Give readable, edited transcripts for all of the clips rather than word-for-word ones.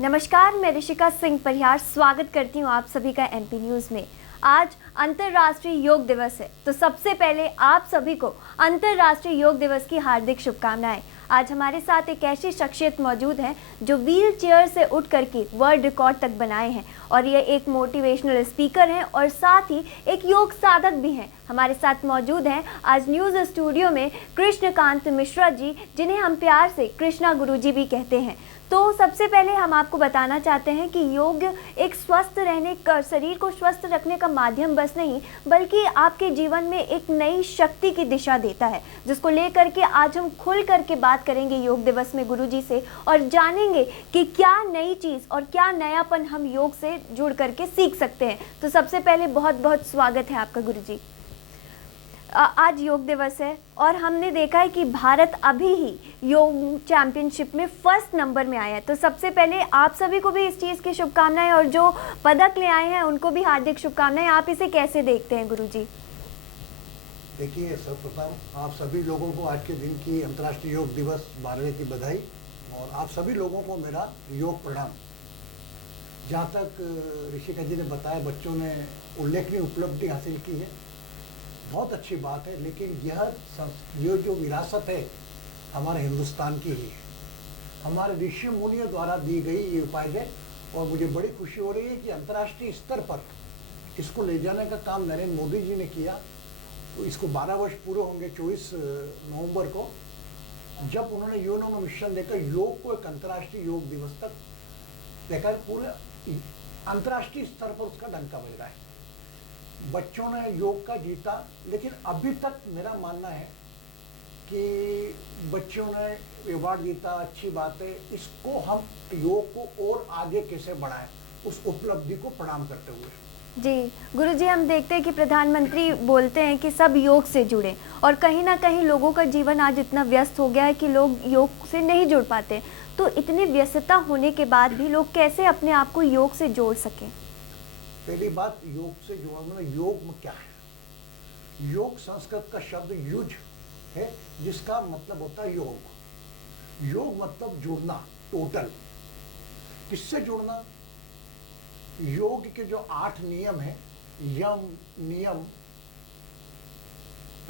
नमस्कार, मैं ऋषिका सिंह परिहार स्वागत करती हूँ आप सभी का एमपी न्यूज़ में। आज अंतर्राष्ट्रीय योग दिवस है, तो सबसे पहले आप सभी को अंतर्राष्ट्रीय योग दिवस की हार्दिक शुभकामनाएं। आज हमारे साथ एक ऐसी शख्सियत मौजूद है जो व्हील चेयर से उठ करके वर्ल्ड रिकॉर्ड तक बनाए हैं और ये एक मोटिवेशनल स्पीकर हैं और साथ ही एक योग साधक भी हैं। हमारे साथ मौजूद हैं आज न्यूज़ स्टूडियो में कृष्णकांत मिश्रा जी, जिन्हें हम प्यार से कृष्णा गुरुजी भी कहते हैं। तो सबसे पहले हम आपको बताना चाहते हैं कि योग एक स्वस्थ रहने का, शरीर को स्वस्थ रखने का माध्यम बस नहीं, बल्कि आपके जीवन में एक नई शक्ति की दिशा देता है, जिसको लेकर के आज हम खुल करके बात करेंगे योग दिवस में गुरुजी से और जानेंगे कि क्या नई चीज़ और क्या नयापन हम योग से जुड़ करके सीख सकते हैं। तो सबसे पहले बहुत बहुत स्वागत है आपका गुरुजी। आज योग दिवस है और हमने देखा है कि भारत अभी ही योग चैंपियनशिप में फर्स्ट नंबर में आया है। तो सबसे पहले आप सभी को भी इस चीज़ की शुभकामनाएं और जो पदक ले आए हैं उनको भी हार्दिक शुभकामनाएं। आप इसे कैसे देखते हैं गुरुजी? देखिए, सर्वप्रथम आप सभी लोगों को आज के दिन की अंतर्राष्ट्रीय योग दिवस 12वें की बधाई और आप सभी लोगों को मेरा योग प्रणाम। जहाँ तक ऋषिका जी ने बताया, बच्चों ने उल्लेखनीय उपलब्धि हासिल की है, बहुत अच्छी बात है। लेकिन ये जो विरासत है हमारे हिंदुस्तान की ही है, हमारे ऋषि मुनियों द्वारा दी गई ये उपाय है और मुझे बड़ी खुशी हो रही है कि अंतर्राष्ट्रीय स्तर पर इसको ले जाने का काम नरेंद्र मोदी जी ने किया। तो इसको 12 वर्ष पूरे होंगे 24 नवंबर को, जब उन्होंने यूएनओ मिशन देकर योग को एक अंतर्राष्ट्रीय योग दिवस तक देखा। पूरे अंतर्राष्ट्रीय स्तर पर उसका डंका बज रहा है। बच्चों ने योग का जीता, लेकिन अभी तक मेरा मानना है कि बच्चों ने अवार्ड जीता, अच्छी बात है। इसको हम योग को और आगे कैसे बढ़ाएं, उस उपलब्धि को प्रणाम करते हुए। जी गुरुजी, हम देखते हैं कि प्रधानमंत्री बोलते हैं कि सब योग से जुड़ें और कहीं ना कहीं लोगों का जीवन आज इतना व्यस्त हो गया है कि लोग योग से नहीं जुड़ पाते। तो इतनी व्यस्तता होने के बाद भी लोग कैसे अपने आप को योग से जोड़ सकें? पहली बात, योग से जोड़ना, योग में क्या है? योग संस्कृत का शब्द युज है, जिसका मतलब होता है योग। योग मतलब जुड़ना, टोटल। किससे जुड़ना? योग के जो 8 नियम है, यम, नियम,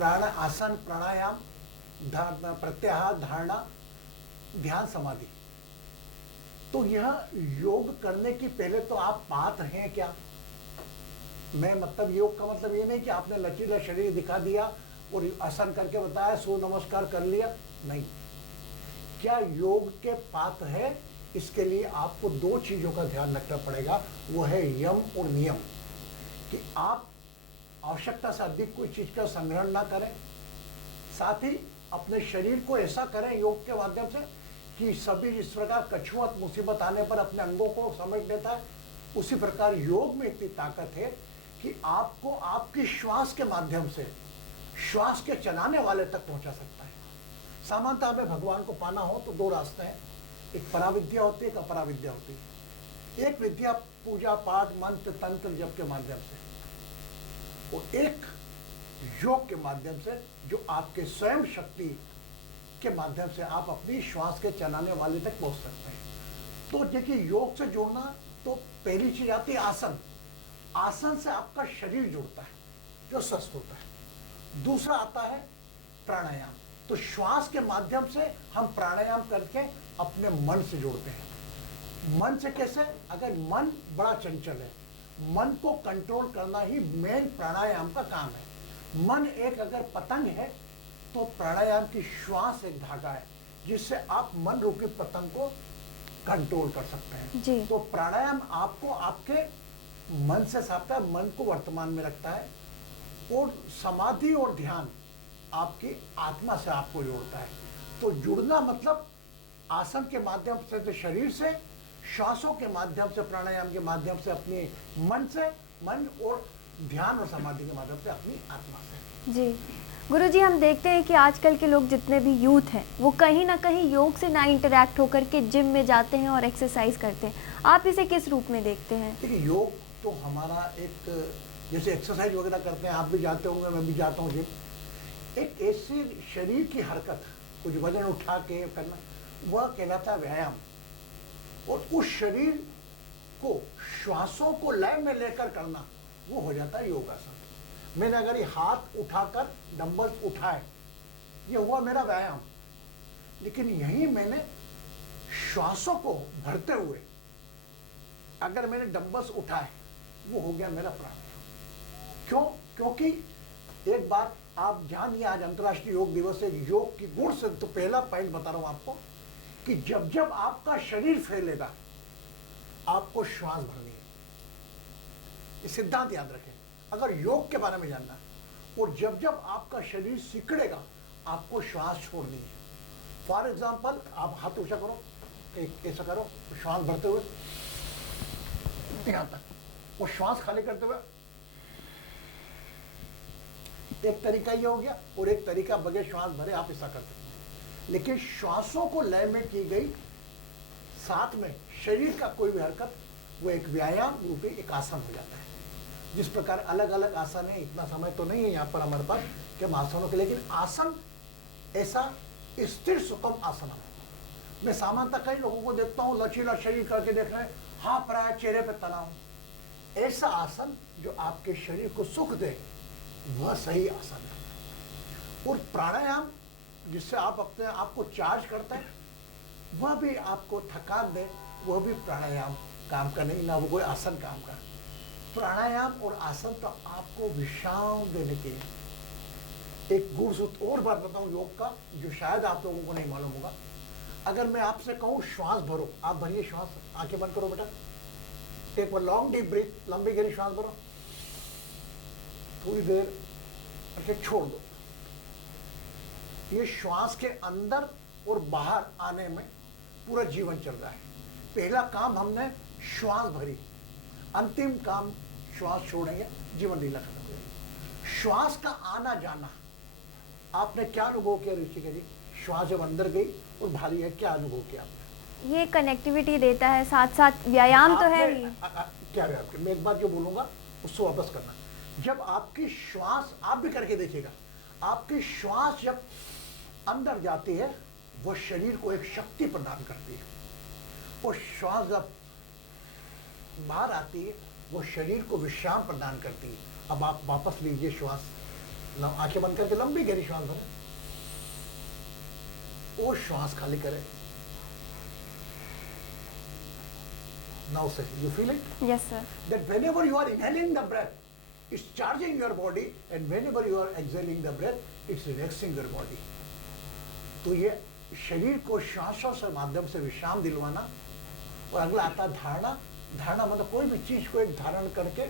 आसन, प्राणायाम, प्रत्याहार, धारणा, ध्यान, समाधि। तो यह योग करने की पहले तो आप पात्र हैं क्या? मैं मतलब योग का मतलब ये नहीं कि आपने लचीला शरीर दिखा दिया और आसन करके बताया, सूर्य नमस्कार कर लिया, नहीं। क्या योग के पात्र है? इसके लिए आपको 2 चीजों का ध्यान रखना पड़ेगा। वो है यम और नियम, कि आप आवश्यकता से अधिक कोई चीज का संग्रहण ना करें। साथ ही अपने शरीर को ऐसा करें योग के माध्यम से कि सभी जिस प्रकार कछुआ मुसीबत आने पर अपने अंगों को समझ लेता है, उसी प्रकार योग में इतनी ताकत है कि आपको आपकी श्वास के माध्यम से श्वास के चलाने वाले तक पहुंचा सकता है। सामान्यतः हमें भगवान को पाना हो तो 2 रास्ते हैं, एक पराविद्या होती है, एक अपराविद्या होती है। एक विद्या पूजा पाठ, मंत्र, तंत्र, जप के माध्यम से, और एक योग के माध्यम से, जो आपके स्वयं शक्ति के माध्यम से आप अपनी श्वास के चलाने वाले तक पहुंच सकते हैं। तो देखिए, योग से जुड़ना, तो पहली चीज आती है आसन। आसन से आपका शरीर जुड़ता है, जो स्वस्थ होता है। दूसरा आता है प्राणायाम। तो श्वास के माध्यम से हम प्राणायाम करके अपने मन से जुड़ते हैं। मन से कैसे? अगर मन बड़ा चंचल है, मन को कंट्रोल करना ही मेन प्राणायाम का काम है। मन एक अगर पतंग है, तो प्राणायाम की श्वास एक धागा है, जिससे आप मन रूपी पतंग को कंट्रोल कर सकते हैं जी। तो प्राणायाम आपको आपके मन से साधता है, मन को वर्तमान में रखता है, और समाधि और ध्यान आपकी आत्मा से आपको जोड़ता है। तो जुड़ना मतलब आसन के माध्यम से, तो शरीर से, श्वासों के माध्यम से, प्राणायाम के माध्यम से अपने मन से, मन और ध्यान और समाधि के माध्यम से अपनी आत्मा से। जी गुरुजी, हम देखते हैं कि आजकल के लोग जितने भी यूथ हैं वो कहीं ना कहीं योग से ना इंटरेक्ट होकर के जिम में जाते हैं और एक्सरसाइज करते हैं। आप इसे किस रूप में देखते हैं? देखिए, योग तो हमारा एक, जैसे एक्सरसाइज वगैरह करते हैं, आप भी जाते होंगे, मैं भी जाता हूँ जिम, एक ऐसी शरीर की हरकत, कुछ वजन उठा के करना, वह कहलाता है व्यायाम। और उस शरीर को श्वासों को लय में लेकर करना, वो हो जाता है योगासन। मैंने अगर ये हाथ उठाकर डंबल्स उठाए, ये हुआ मेरा व्यायाम, लेकिन यही मैंने श्वासों को भरते हुए अगर मैंने डंबल्स उठाए, वो हो गया मेरा प्राणायाम। क्यों? क्योंकि एक बात आप जानिए, आज अंतर्राष्ट्रीय योग दिवस है। योग की गुण से तो पहला पॉइंट बता रहा हूं आपको कि जब जब आपका शरीर फैलेगा, आपको श्वास भरनी है। ये सिद्धांत याद रखें अगर योग के बारे में जानना है। और जब जब आपका शरीर सिकुड़ेगा, आपको श्वास छोड़नी है। फॉर एग्जाम्पल, आप हाथ ऊंचा करो, ऐसा करो, श्वास भरते हुए यहां तक, वो श्वास खाली करते हुए, एक तरीका ये हो गया। और एक तरीका बगैर श्वास भरे आप ऐसा कर सकते हैं। लेकिन श्वासों को लय में की गई, साथ में शरीर का कोई भी हरकत, वो एक व्यायाम रूपी एक आसन हो जाता है। जिस प्रकार अलग अलग आसन है, इतना समय तो नहीं है यहाँ पर हमारे पास कि हम आसनों के, लेकिन आसन ऐसा स्थिर सुगम आसन है। मैं सामान्यतः कई लोगों को देखता हूँ लचीला शरीर करके देख रहे हैं, हाँ प्राय चेहरे पे तनाव। ऐसा आसन जो आपके शरीर को सुख दे, वह सही आसन है। और प्राणायाम जिससे आप अपने आप को चार्ज करते हैं, वह भी आपको थकान दे, वह भी प्राणायाम काम का नहीं, ना वो कोई आसन काम का। प्राणायाम और आसन तो आपको विश्राम देने के लिए। एक गुण और बात बताऊं योग का, जो शायद आप लोगों को नहीं मालूम होगा। अगर मैं आपसे कहूं श्वास भरो, आप भरिए श्वास, आंखें बंद करो बेटा, take one long deep breath, लंबी गहरी श्वास भरो, थोड़ी देर ऐसे छोड़ दो। ये श्वास के अंदर और बाहर आने में पूरा जीवन चल रहा है। पहला काम हमने श्वास भरी, अंतिम काम श्वास छोड़ेंगे, जीवन लीला खत्म हो जाएगी। श्वास का आना जाना, आपने क्या अनुभव किया ऋषिका जी? श्वास जब अंदर गई और भारी है, क्या अनुभव किया आपने? ये कनेक्टिविटी देता है, साथ साथ व्यायाम तो है ही। क्या व्यायाम? मैं एक बात जो बोलूंगा उसको वापस करना। जब आपकी श्वास, आप भी करके देखिएगा, आपकी श्वास जब अंदर जाती है, वो शरीर को एक शक्ति प्रदान करती है। और श्वास जब बाहर आती है, वो शरीर को विश्राम प्रदान करती है। अब आप वापस लीजिए श्वास, आंखें बंद करके लंबी गहरी श्वास भरें, और श्वास खाली करें। Now say, you feel it? Yes, sir. That whenever you are inhaling the breath, it's charging your body, and whenever you are exhaling the breath, it's relaxing your body. तो ये शरीर को श्वासों से माध्यम से विश्राम दिलवाना। और अगला आता है धारणा। धारणा मतलब कोई भी चीज को एक धारण करके,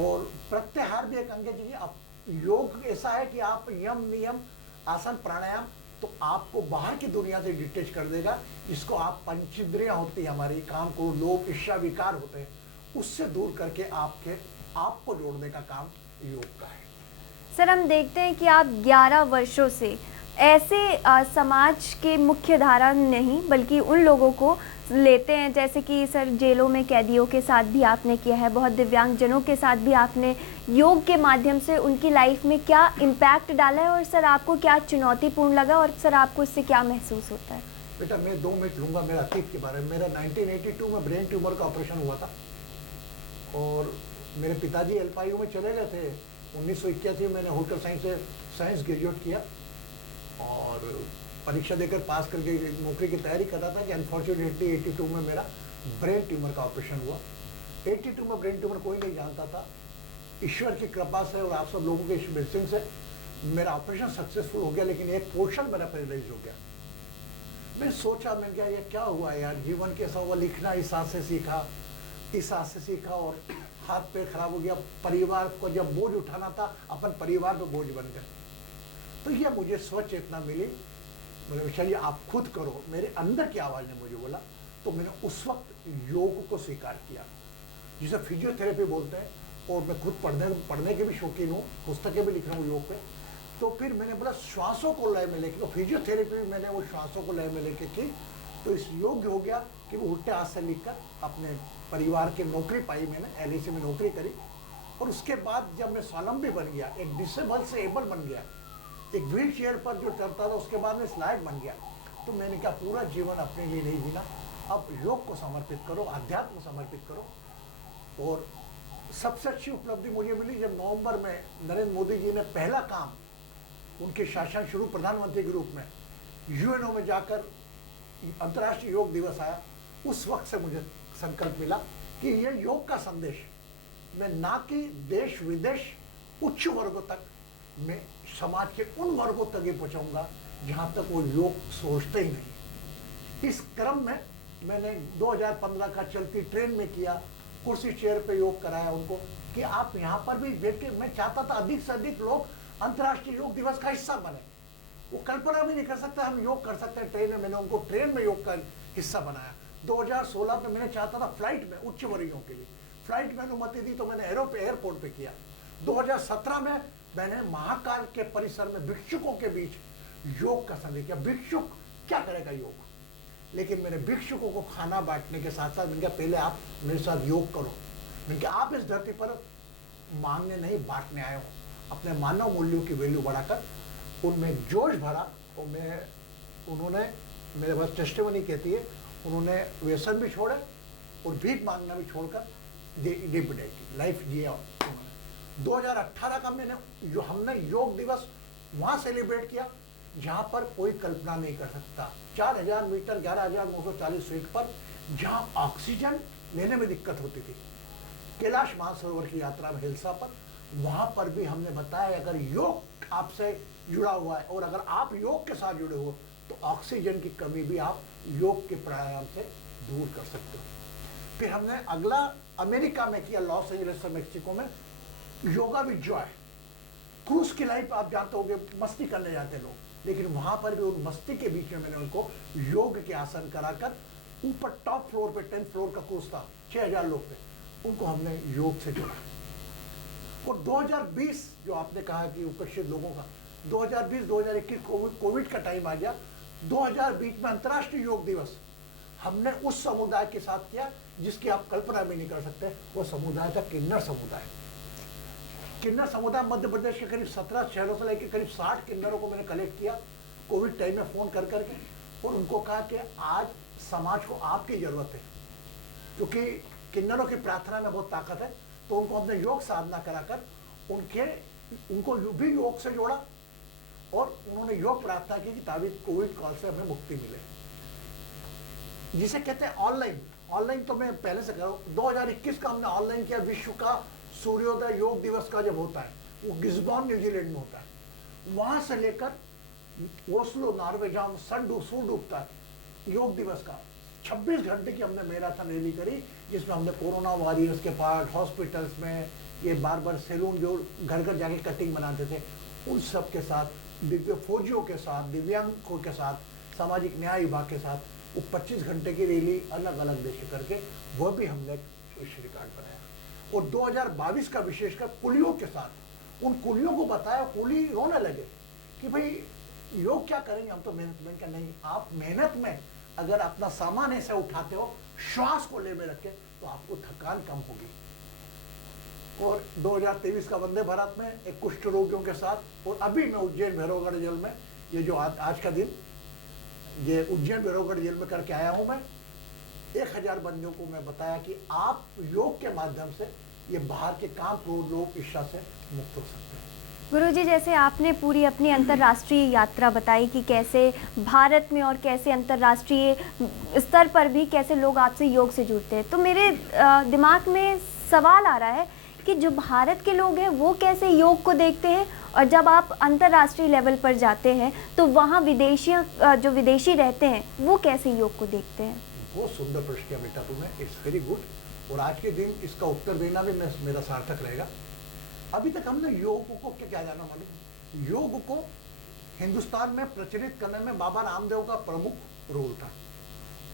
और प्रत्याहार भी एक अंग है। आप योग ऐसा है कि आप यम नियम आसन प्राणायाम तो आपको बाहर की दुनिया से डिटेच कर देगा। जिसको आप पंचेंद्रियां होती है हमारी, काम को लोभ ईर्ष्या विकार होते हैं, उससे दूर करके आपको जोड़ने का काम योग का है। सर, हम देखते हैं कि आप 11 वर्षों से ऐसे समाज के मुख्य धारा नहीं बल्कि उन लोगों को लेते हैं, जैसे कि सर जेलों में कैदियों के साथ भी आपने किया है, बहुत दिव्यांगजनों के साथ भी आपने योग के माध्यम से उनकी लाइफ में क्या इम्पैक्ट डाला है, और सर आपको क्या चुनौतीपूर्ण लगा, और सर आपको इससे क्या महसूस होता है? बेटा मैं 2 मिनट लूँगा मेरा अतीत के बारे में। मेरा 1982 में ब्रेन ट्यूमर का ऑपरेशन हुआ था, और मेरे पिताजी एल्पायू में चले गए थे। 1981 में मैंने होटल साइंस से साइंस ग्रेजुएट किया, और परीक्षा देकर पास करके नौकरी की तैयारी कर रहा था कि अनफॉर्चुनेटली 82 में मेरा ब्रेन ट्यूमर का ऑपरेशन हुआ। 82 में ब्रेन ट्यूमर कोई नहीं जानता था। ईश्वर की कृपा से और आप सब लोगों के ब्लेसिंग से मेरा ऑपरेशन सक्सेसफुल हो गया, लेकिन एक पोर्शन मेरा पैरालाइज हो गया। मैं सोचा, मैं क्या ये क्या हुआ यार, जीवन कैसा हुआ? लिखना इस हाथ से सीखा, इस हाथ से सीखा, और हाथ पैर खराब हो गया। परिवार को जब बोझ उठाना था, अपन परिवार पे बोझ बन गए। तो ये मुझे स्व चेतना मिली। मेरे चलिए आप खुद करो, मेरे अंदर की आवाज़ ने मुझे बोला। तो मैंने उस वक्त योग को स्वीकार किया, जिसे फिजियोथेरेपी बोलते हैं। और मैं खुद पढ़ने के भी शौकीन हूँ, पुस्तकें भी लिख रहा हूँ योग पे। तो फिर मैंने बोला श्वासों को लय में लेके, तो फिजियोथेरेपी में मैंने वो श्वासों को लय में लेके की। तो इस योग हो गया कि वो उल्टे हाथ से लिखकर अपने परिवार की नौकरी पाई। मैंने LIC में नौकरी करी, और उसके बाद जब मैं स्वावलंबी बन गया, एक डिसेबल से एबल बन गया, एक व्हील चेयर पर जो चलता था, उसके बाद में स्लाइड बन गया। तो मैंने क्या पूरा जीवन अपने लिए नहीं जीना, अब योग को समर्पित करो, अध्यात्म को समर्पित करो। और सबसे अच्छी उपलब्धि मुझे मिली जब नवंबर में नरेंद्र मोदी जी ने पहला काम उनके शासन शुरू प्रधानमंत्री के रूप में यूएनओ में जाकर अंतर्राष्ट्रीय योग दिवस आया। उस वक्त से मुझे संकल्प मिला कि ये योग का संदेश मैं ना कि देश विदेश उच्च वर्गों तक, मैं समाज के उन वर्गों तक ही पहुंचाऊंगा जहां तक वो योग सोचते ही नहीं। इस क्रम में मैंने 2015 का चलती ट्रेन में किया, कुर्सी चेयर पे योग कराया उनको कि आप यहाँ पर भी बैठ के, मैं चाहता था अधिक से अधिक लोग अंतर्राष्ट्रीय योग दिवस का हिस्सा बने। वो कल्पना भी नहीं कर सकते हम योग कर सकते हैं ट्रेन में। मैंने उनको ट्रेन में योग का हिस्सा बनाया। 2016 में मैंने चाहता था फ्लाइट में उच्च वर्गीयों के लिए, फ्लाइट में अनुमति दी तो मैंने एयरपोर्ट पे किया। 2017 में मैंने महाकाल के परिसर में भिक्षुकों के बीच योग का संदेश किया। भिक्षुक क्या करेगा योग, लेकिन मैंने भिक्षुकों को खाना बांटने के साथ साथ मैंने कहा पहले आप मेरे साथ योग करो। मैंने कहा आप इस धरती पर मांगने नहीं बांटने आए हो, अपने मानव मूल्यों की वैल्यू बढ़ाकर उनमें जोश भरा। और उन्होंने मेरे पास टेस्टिमनी कहती है, उन्होंने व्यसन भी छोड़े और भीख मांगना भी छोड़कर लाइफ जिया उन्होंने। 2018 का मैंने हमने योग दिवस वहाँ सेलिब्रेट किया जहाँ पर कोई कल्पना नहीं कर सकता। 4000 मीटर 11,940 फीट पर जहाँ ऑक्सीजन लेने में दिक्कत होती थी, कैलाश मानसरोवर की यात्रा में हिल्सा पर, वहाँ पर भी हमने बताया अगर योग आपसे जुड़ा हुआ है और अगर आप योग के साथ जुड़े हो तो ऑक्सीजन की कमी भी आप योग के प्राणायाम से दूर कर सकते हो। फिर हमने अगला अमेरिका में किया, लॉस एंजलिस मेक्सिको में, योगा विद जॉय। क्रूज की लाइफ आप जानते होंगे, मस्ती करने जाते हैं लोग, लेकिन वहां पर भी उन मस्ती के बीच में मैंने उनको योग के आसन कराकर ऊपर टॉप फ्लोर पे 10th फ्लोर का क्रूज था, 6000 लोग थे, उनको हमने योग से जोड़ा। और 2020 जो आपने कहा कि उपस्थित लोगों का, 2020-2021 कोविड का टाइम आ गया। 2020 में अंतर्राष्ट्रीय योग दिवस हमने उस समुदाय के साथ किया जिसकी आप कल्पना भी नहीं कर सकते। वो समुदाय था किन्नर समुदाय। किन्नर समुदाय मध्य प्रदेश के करीब 17 शहरों से लेकर करीब 60 किन्नरों को मैंने कलेक्ट किया कोविड टाइम में फ़ोन कर करके, और उनको कहा कि आज समाज को आपकी ज़रूरत है, क्योंकि किन्नरों की प्रार्थना में बहुत ताकत है। तो उनको हमने योग साधना कराकर उनको भी योग से जोड़ा और उन्होंने योग प्रार्थना की कि ताकि कोविड काल से हमें मुक्ति मिले, जिसे कहते हैं ऑनलाइन। ऑनलाइन तो मैं पहले से कर रहा हूँ। 2021 का हमने ऑनलाइन किया। विश्व का सूर्योदय योग दिवस का जब होता है वो गिस्बॉर्न न्यूजीलैंड में होता है, वहाँ से लेकर ओस्लो नॉर्वे जहाँ सन डूबता है योग दिवस का 26 घंटे की हमने मैराथन रैली करी, जिसमें हमने कोरोना वॉरियर्स के पास, हॉस्पिटल्स में, ये बार सैलून जो घर घर जाके कटिंग बनाते थे, उन सब के साथ, दिव्य फौजियों के साथ, दिव्यांगों के साथ, सामाजिक न्याय विभाग के साथ वो 25 घंटे की रैली अलग अलग देश करके वह भी हमने रिकॉर्ड बनाया। और 2022 का विशेषकर कुलियों के साथ, उन कुलियों को बताया, कुली रोने लगे कि भाई योग क्या करेंगे, हम तो मेहनत में। क्या नहीं, आप मेहनत में अगर अपना सामान ऐसे उठाते हो, श्वास को ले में रखे, तो आपको थकान कम होगी। और 2023 का वंदे भारत में एक कुष्ठ रोगियों के साथ, और अभी मैं उज्जैन भैरवगढ़ जेल में, ये जो आज का दिन, ये उज्जैन भैरवगढ़ जेल में करके आया हूँ मैं। 1000 बंदियों को मैं बताया कि आप योग के माध्यम से ये बाहर के काम क्रोध लोग इच्छा से मुक्त हो सकते हैं। गुरुजी, जैसे आपने पूरी अपनी अंतर्राष्ट्रीय यात्रा बताई कि कैसे भारत में और कैसे अंतर्राष्ट्रीय स्तर पर भी कैसे लोग आपसे योग से जुड़ते हैं, तो मेरे दिमाग में सवाल आ रहा है कि जो भारत के लोग हैं वो कैसे योग को देखते हैं, और जब आप अंतर्राष्ट्रीय लेवल पर जाते हैं तो वहाँ जो विदेशी रहते हैं वो कैसे योग को देखते हैं? बहुत सुंदर प्रश्न किया बेटा तुमने, इट्स वेरी गुड। और आज के दिन इसका उत्तर देना भी मेरा सार्थक रहेगा। अभी तक हमने योग को क्या जाना मालूम? योग को हिंदुस्तान में प्रचलित करने में बाबा रामदेव का प्रमुख रोल था।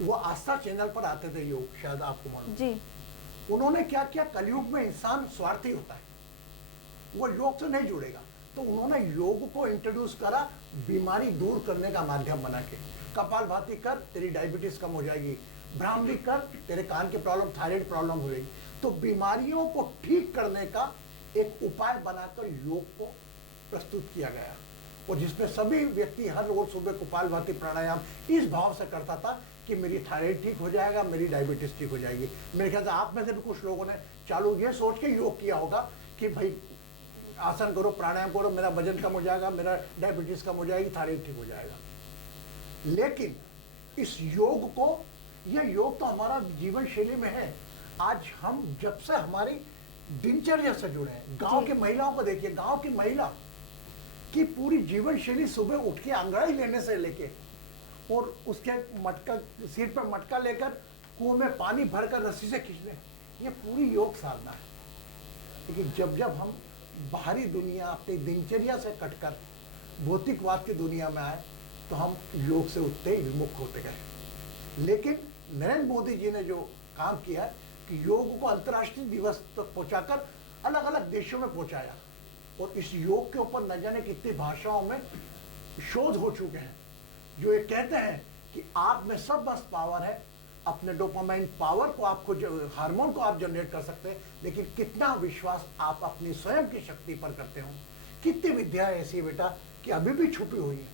वो आस्था चैनल पर आते थे योग, शायद आपको मालूम जी। उन्होंने क्या किया, कलयुग में इंसान स्वार्थी होता है, वो योग से नहीं जुड़ेगा, तो उन्होंने योग को इंट्रोड्यूस करा बीमारी दूर करने का माध्यम बना के। कपालभाति कर, तेरी डायबिटीज कम हो जाएगी। ब्राह्मणी कर, तेरे कान के प्रॉब्लम, थायराइड प्रॉब्लम हो जाएगी। तो बीमारियों को ठीक करने का एक उपाय बनाकर योग को प्रस्तुत किया गया। और जिसमें सभी व्यक्ति हर रोज सुबह कपालभाति प्राणायाम इस भाव से करता था कि मेरी थायराइड ठीक हो जाएगा, मेरी डायबिटीज ठीक हो जाएगी। मेरे ख्याल से आप में से भी कुछ लोगों ने चालू ये सोच के योग किया होगा कि भाई आसन करो, प्राणायाम करो, मेरा वजन कम हो जाएगा, मेरा डायबिटीज कम हो जाएगी, थायराइड ठीक हो जाएगा। लेकिन इस योग को, यह योग तो हमारा जीवन शैली में है। आज हम जब से हमारी दिनचर्या से जुड़े हैं, गांव की महिलाओं को देखिए, गांव की महिला की पूरी जीवन शैली सुबह उठ के अंगड़ाई लेने से लेके और उसके मटका, सिर पर मटका लेकर कुएं में पानी भरकर रस्सी से खींचने, ये पूरी योग साधना है। लेकिन जब जब हम बाहरी दुनिया, अपनी दिनचर्या से कटकर भौतिकवाद की दुनिया में आए तो हम योग से उठते ही विमुख होते गए। लेकिन नरेंद्र मोदी जी ने जो काम किया है कि योग को अंतर्राष्ट्रीय दिवस तक पहुंचाकर अलग अलग देशों में पहुंचाया, और इस योग के ऊपर न जाने कितनी भाषाओं में शोध हो चुके हैं जो ये कहते हैं कि आप में सब बस पावर है, अपने डोपामाइन पावर को, आपको हार्मोन को आप जनरेट कर सकते हैं, लेकिन कितना विश्वास आप अपनी स्वयं की शक्ति पर करते हो। कितनी विद्या ऐसी है बेटा कि अभी भी छुपी हुई है,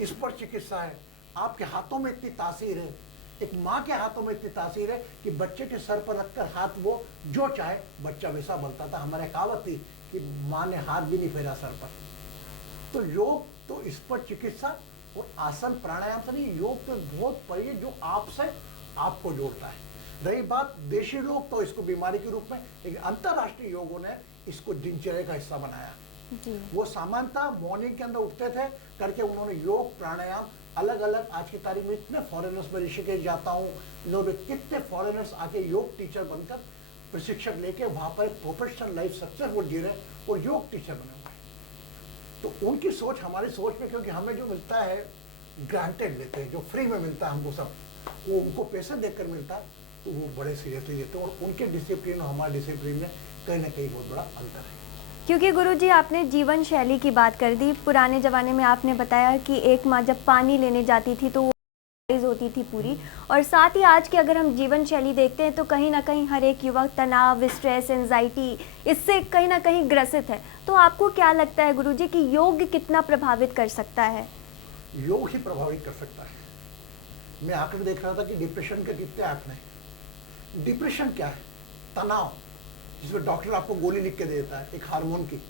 इस पर चिकित्सा है। आपके हाथों में इतनी तासीर है, एक माँ के हाथों में इतनी तासीर है कि बच्चे के सर पर रखकर हाथ वो जो चाहे बच्चा वैसा बनता था। हमारे कहावत थी कि माँ ने हाथ भी नहीं फेरा सर पर। तो योग तो इस पर चिकित्सा और आसन प्राणायाम से नहीं, योग तो बहुत पड़ी है जो आपसे आपको जोड़ता है। रही बात देशी लोग तो इसको बीमारी के रूप में, लेकिन अंतर्राष्ट्रीय योगों ने इसको दिनचर्या का हिस्सा बनाया जी। वो सामान्यतः मॉर्निंग के अंदर उठते थे करके उन्होंने योग प्राणायाम अलग अलग, आज की तारीख में इतने फॉरेनर्स में ऋषिकेश जाता हूँ, इन्होंने कितने फॉरेनर्स आके योग टीचर बनकर प्रशिक्षक लेके वहां पर एक प्रोफेशनल लाइफ सक्सेसफुल जी रहे और योग टीचर बने हुए। तो उनकी सोच हमारी सोच में, क्योंकि हमें जो मिलता है ग्रांटेड लेते हैं, जो फ्री में मिलता है हमको सब, वो उनको पैसा देकर मिलता है तो वो बड़े सीरियसली लेते हैं, और उनके डिसिप्लिन और हमारे डिसिप्लिन में कहीं ना कहीं बहुत बड़ा अंतर है। क्योंकि गुरुजी आपने जीवन शैली की बात कर दी। पुराने ज़माने में आपने बताया कि एक माँ जब पानी लेने जाती थी तो वो होती थी पूरी, और साथ ही आज की अगर हम जीवन शैली देखते हैं तो कहीं ना कहीं हर एक युवक तनाव, स्ट्रेस, एंजाइटी इससे कहीं ना कहीं ग्रसित है। तो आपको क्या लगता है गुरुजी कि योग कितना प्रभावित कर सकता है? योग ही प्रभावित कर सकता है। मैं आकर देख रहा था कि डिप्रेशन के कितने आंकड़े। डिप्रेशन क्या है? तनाव, जिसमें डॉक्टर आपको गोली लिख के देता है एक हार्मोन की।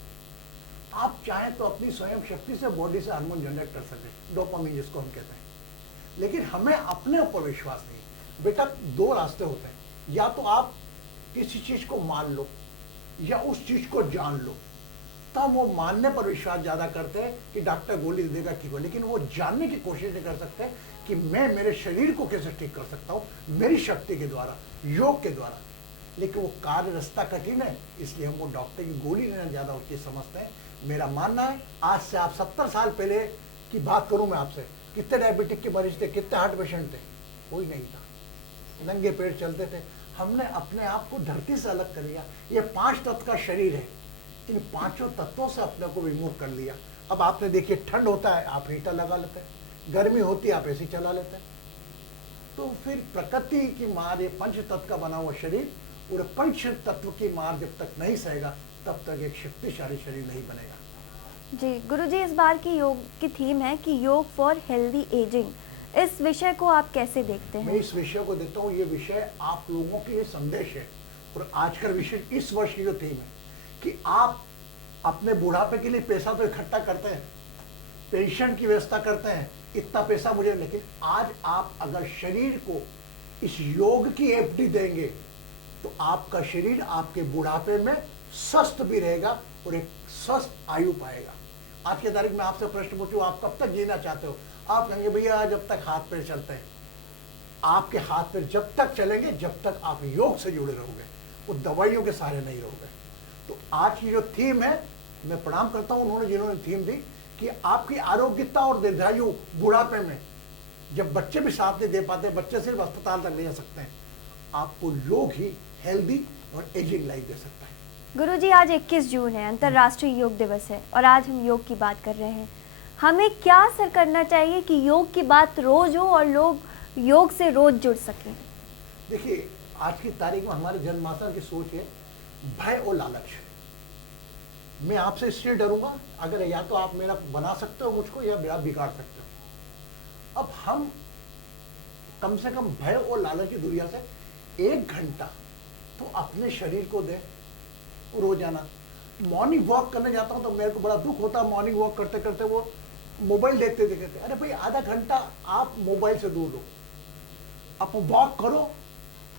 आप चाहें तो अपनी स्वयं शक्ति से बॉडी से हार्मोन जनरेट कर सकते, डोपामिन जिसको हम कहते हैं। लेकिन हमें अपने ऊपर विश्वास नहीं। बेटा दो रास्ते होते हैं, या तो आप किसी चीज को मान लो या उस चीज को जान लो। तब वो मानने पर विश्वास ज्यादा करते हैं कि डॉक्टर गोली दे देगा ठीक हो, लेकिन वो जानने की कोशिश नहीं कर सकते कि मैं मेरे शरीर को कैसे ठीक कर सकता हूँ मेरी शक्ति के द्वारा, योग के द्वारा। लेकिन वो कार्य रास्ता कठिन है, इसलिए हम वो डॉक्टर की गोली लेना ज्यादा उचित समझते हैं। मेरा मानना है, आज से आप 70 साल पहले की बात करूं मैं आपसे, कितने डायबिटिक के मरीज थे, कितने हार्ट पेशेंट थे? कोई नहीं था, नंगे पेड़ चलते थे। हमने अपने आप को धरती से अलग कर लिया। ये 5 तत्व का शरीर है, इन 5 तत्वों से अपने को विमुख कर लिया। अब आपने देखिए, ठंड होता है आप हीटर लगा लेते हैं, गर्मी होती है आप एसी चला लेते हैं। तो फिर प्रकृति की मार, ये 5 तत्व का बना हुआ शरीर और 5 तत्व की मार जब तक नहीं सहेगा तब तक एक शक्तिशाली शरीर नहीं बनेगा। जी गुरुजी, इस बार की योग की थीम है कि योग फॉर हेल्दी एजिंग। इस विषय को आप कैसे देखते हैं? मैं इस विषय को देखता हूँ, ये विषय आप लोगों के लिए संदेश है। और आज का विषय, इस वर्ष की जो थीम है कि आप अपने बुढ़ापे के लिए पैसा तो इकट्ठा करते हैं, पेंशन की व्यवस्था करते हैं, इतना पैसा मुझे, लेकिन आज आप अगर शरीर को इस योग की एफडी देंगे तो आपका शरीर आपके बुढ़ापे में स्वस्थ भी रहेगा और एक स्वस्थ आयु पाएगा। आज की तारीख में आपसे प्रश्न पूछूं, आप कब तक जीना चाहते हो? आप कहेंगे भैया जब तक हाथ पैर चलते हैं। आपके हाथ पैर जब तक चलेंगे जब तक आप योग से जुड़े रहोगे, वो दवाइयों के सहारे नहीं रहोगे। तो आज की जो थीम है, मैं प्रणाम करता हूं उन्होंने जिन्होंने थीम दी कि आपकी आरोग्यता और दीर्घायु बुढ़ापे में, जब बच्चे भी साथ नहीं दे पाते, बच्चे सिर्फ अस्पताल तक ले जा सकते हैं, आपको योग ही हेल्दी और एजिंग लाइफ दे सकता है। गुरुजी, आज 21 जून है, अंतर्राष्ट्रीय योग दिवस है, और आज हम योग की बात कर रहे हैं। हमें क्या असर करना चाहिए कि योग की बात रोज हो और लोग योग से रोज जुड़ सकें? देखिए, आज की तारीख में हमारे जनमानस की सोच है भय और लालच। मैं आपसे इसलिए डरूंगा अगर या तो आप मेरा बना सकते हो मुझको या मेरा बिगाड़ सकते हो। अब हम कम से कम भय और लालच की दुनिया से 1 घंटा तो अपने शरीर को दे रोजाना। मॉर्निंग वॉक करने जाता हूँ तो मेरे को बड़ा दुख होता है, मॉर्निंग वॉक करते करते वो मोबाइल देखते देखते। अरे भाई आधा घंटा आप मोबाइल से दूर लो, आप वॉक करो,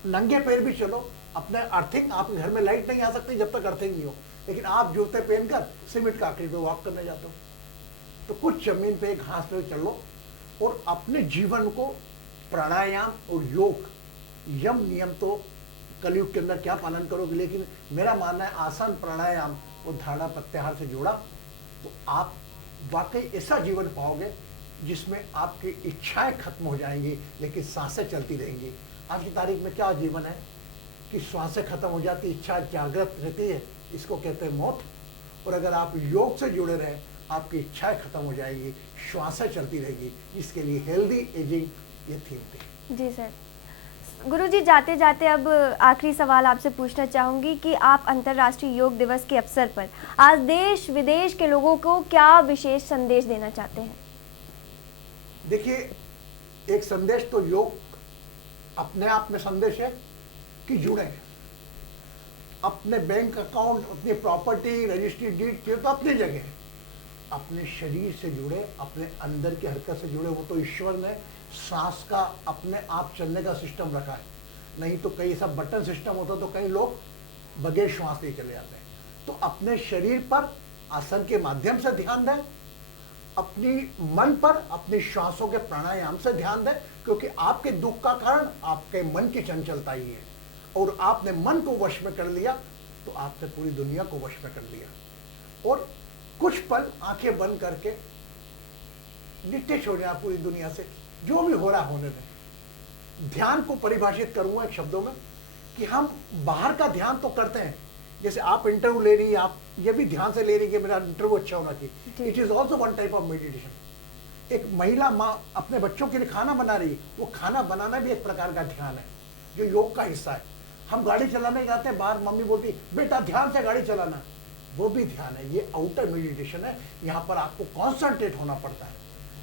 नंगे पैर भी चलो। अपने अर्थिंग, आपके घर में लाइट नहीं आ सकती जब तक अर्थिंग नहीं हो, लेकिन आप जूते पहनकर सीमेंट काकड़ी पे वॉक करने जाते हो तो कुछ जमीन पे घास पे चल लो और अपने जीवन को प्राणायाम और योग, यम नियम तो कलयुग के अंदर क्या पालन करोगे, लेकिन मेरा मानना है आसन, प्राणायाम और धारणा प्रत्याहार से जोड़ा तो आप वाकई ऐसा जीवन पाओगे जिसमें आपकी इच्छाएं खत्म हो जाएंगी लेकिन सांसें चलती रहेंगी। आज की तारीख में क्या जीवन है कि श्वासें खत्म हो जाती, इच्छा जागृत रहती है, इसको कहते हैं मौत। और अगर आप योग से जुड़े रहे आपकी इच्छाएं खत्म हो जाएगी, श्वासें चलती रहेगी। इसके लिए हेल्दी एजिंग ये थीम थी। जी सर। गुरुजी, जाते जाते अब आखिरी सवाल आपसे पूछना चाहूँगी कि आप अंतर्राष्ट्रीय योग दिवस के अवसर पर आज देश विदेश के लोगों को क्या विशेष संदेश देना चाहते हैं? देखिए, एक संदेश तो योग अपने आप में संदेश है कि जुड़े। अपने बैंक अकाउंट, अपनी प्रॉपर्टी, रजिस्ट्री डीड तो अपनी जगह है। अपने शरीर से जुड़े, अपने अंदर की हरकत से जुड़े। वो तो ईश्वर ने सांस का अपने आप चलने का सिस्टम रखा है, नहीं तो कई सब बटन सिस्टम होता तो कई लोग बगैर श्वास नहीं चले जाते हैं। तो अपने शरीर पर आसन के माध्यम से ध्यान दें, अपनी मन पर अपनी श्वासों के प्राणायाम से ध्यान दें, क्योंकि आपके दुख का कारण आपके मन की चंचलता ही है। और आपने मन को वश में कर लिया तो आपने पूरी दुनिया को वश में कर लिया। और कुछ पल आंखें बंद करके डिटेच हो जाए पूरी दुनिया से, जो भी हो रहा होने दें। ध्यान को परिभाषित करूंगा एक शब्दों में कि हम बाहर का ध्यान तो करते हैं, जैसे आप इंटरव्यू ले रही है, आप ये भी ध्यान से ले रही है कि मेरा इंटरव्यू अच्छा होना चाहिए। It is also one type of meditation. एक महिला माँ अपने बच्चों के लिए खाना बना रही है, वो खाना बनाना भी एक प्रकार का ध्यान है जो योग का हिस्सा है। हम गाड़ी चलाने जाते हैं, बाहर मम्मी बोलती बेटा ध्यान से गाड़ी चलाना, वो भी ध्यान है। ये आउटर मेडिटेशन है, यहाँ पर आपको कॉन्सेंट्रेट होना पड़ता है।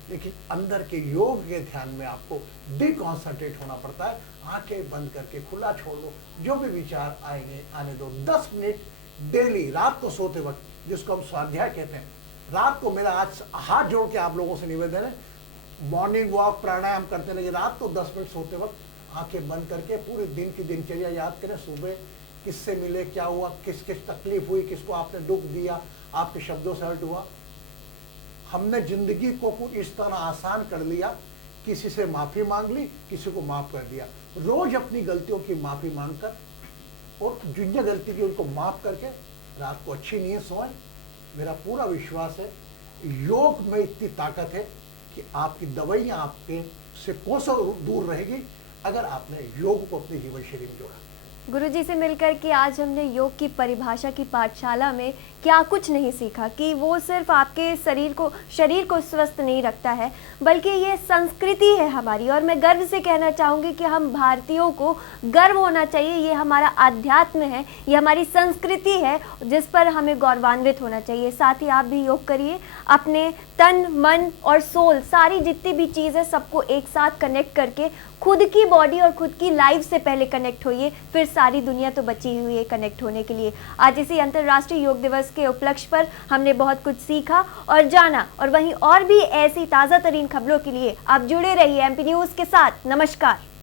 लेकिन अंदर के योग के ध्यान में आपको डिकॉन्सेंट्रेट होना पड़ता है। आंखें बंद करके खुला छोड़ दो, जो भी विचार आएंगे आने दो। 10 मिनट डेली रात को सोते वक्त, जिसको हम स्वाध्याय कहते हैं, रात को मेरा आज हाथ जोड़ के आप लोगों से निवेदन है, मॉर्निंग वॉक प्राणायाम करते रहिए। रात को 10 मिनट सोते वक्त आंखें बंद करके पूरे दिन की दिनचर्या याद करें। सुबह किससे मिले, क्या हुआ, किस किस तकलीफ हुई, किसको आपने दुख दिया, आपके शब्दों से हर्ट हुआ। हमने जिंदगी को कुछ इस तरह आसान कर लिया, किसी से माफी मांग ली, किसी को माफ कर दिया। रोज अपनी गलतियों की माफी मांगकर और जिनने गलती की उनको माफ करके रात को अच्छी नींद सोएं। मेरा पूरा विश्वास है योग में इतनी ताकत है कि आपकी दवाइयाँ आपके से कोसों दूर रहेगी अगर आपने योग को अपने जीवन शैली में जोड़ा। गुरुजी से मिलकर के आज हमने योग की परिभाषा की पाठशाला में क्या कुछ नहीं सीखा कि वो सिर्फ आपके शरीर को स्वस्थ नहीं रखता है, बल्कि ये संस्कृति है हमारी। और मैं गर्व से कहना चाहूँगी कि हम भारतीयों को गर्व होना चाहिए। ये हमारा आध्यात्म है, ये हमारी संस्कृति है जिस पर हमें गौरवान्वित होना चाहिए। साथ ही आप भी योग करिए, अपने तन मन और सोल सारी जितनी भी चीज़ है सबको एक साथ कनेक्ट करके खुद की बॉडी और खुद की लाइफ से पहले कनेक्ट होइए, फिर सारी दुनिया तो बची हुई है कनेक्ट होने के लिए। आज इसी अंतर्राष्ट्रीय योग दिवस के उपलक्ष्य पर हमने बहुत कुछ सीखा और जाना, और वहीं और भी ऐसी ताज़ा तरीन खबरों के लिए आप जुड़े रहिए एमपी न्यूज़ के साथ। नमस्कार।